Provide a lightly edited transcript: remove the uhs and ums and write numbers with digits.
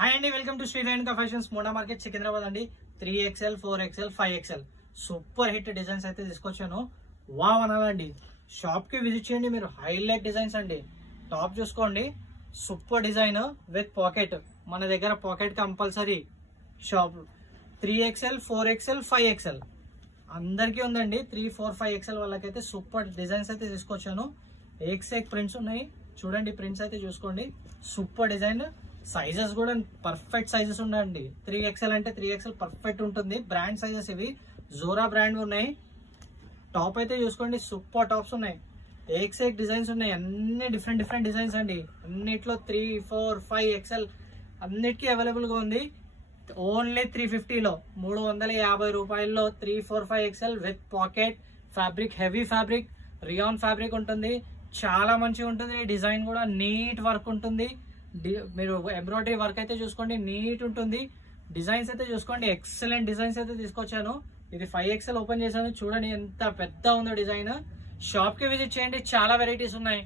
Hi అండి, welcome to Shri Renuka fashions Moda market Secunderabad అండి. 3XL 4XL 5XL super hit designs అయితే తీసుకొచ్చాను. వావ్ అనాలండి. షాప్ కి విజిట్ చేయండి, మీరు హైలైట్ డిజైన్స్ అండి. టాప్ చూసుకోండి, సూపర్ డిజైన్ విత్ పాకెట్. మన దగ్గర pocket compulsory. Shop 3XL 4XL 5XL అందరికీ ఉందండి. 3, 4, 5XL వాళ్ళకైతే సూపర్ డిజైన్స్ అయితే తీసుకొచ్చాను. ఏక్ ప్రింట్స్ ఉన్నాయి చూడండి, ప్రింట్స్ అయితే చూసుకోండి. సూపర్ డిజైన్, సైజెస్ కూడా పర్ఫెక్ట్ సైజెస్ ఉన్నాయండి. 3XL అంటే 3XL పర్ఫెక్ట్ ఉంటుంది. బ్రాండ్ సైజెస్ ఇవి, జోరా బ్రాండ్ ఉన్నాయి. టాప్ అయితే చూసుకోండి, సూపర్ టాప్స్ ఉన్నాయి. ఏక్ డిజైన్స్ ఉన్నాయి, అన్ని డిఫరెంట్ డిజైన్స్ అండి. అన్నిట్లో 3, 4, 5XL అన్నిటికీ అవైలబుల్ గా ఉంది. ఓన్లీ 350లో 350 రూపాయల్లో 3, 4, 5XL with pocket. Fabric heavy fabric, rayon fabric ఉంటుంది. చాలా మంచిగా ఉంటుంది. డిజైన్ కూడా నీట్ వర్క్ ఉంటుంది. మీరు ఎంబ్రాయిడరీ వర్క్ అయితే చూసుకోండి, నీట్ ఉంటుంది. డిజైన్స్ అయితే చూసుకోండి, ఎక్సలెంట్ డిజైన్స్ అయితే తీసుకొచ్చాను. ఇది 5XL ఓపెన్ చేశాను, చూడండి ఎంత పెద్ద ఉందో డిజైన్. షాప్ కి విజిట్ చేయండి, చాలా వెరైటీస్ ఉన్నాయి.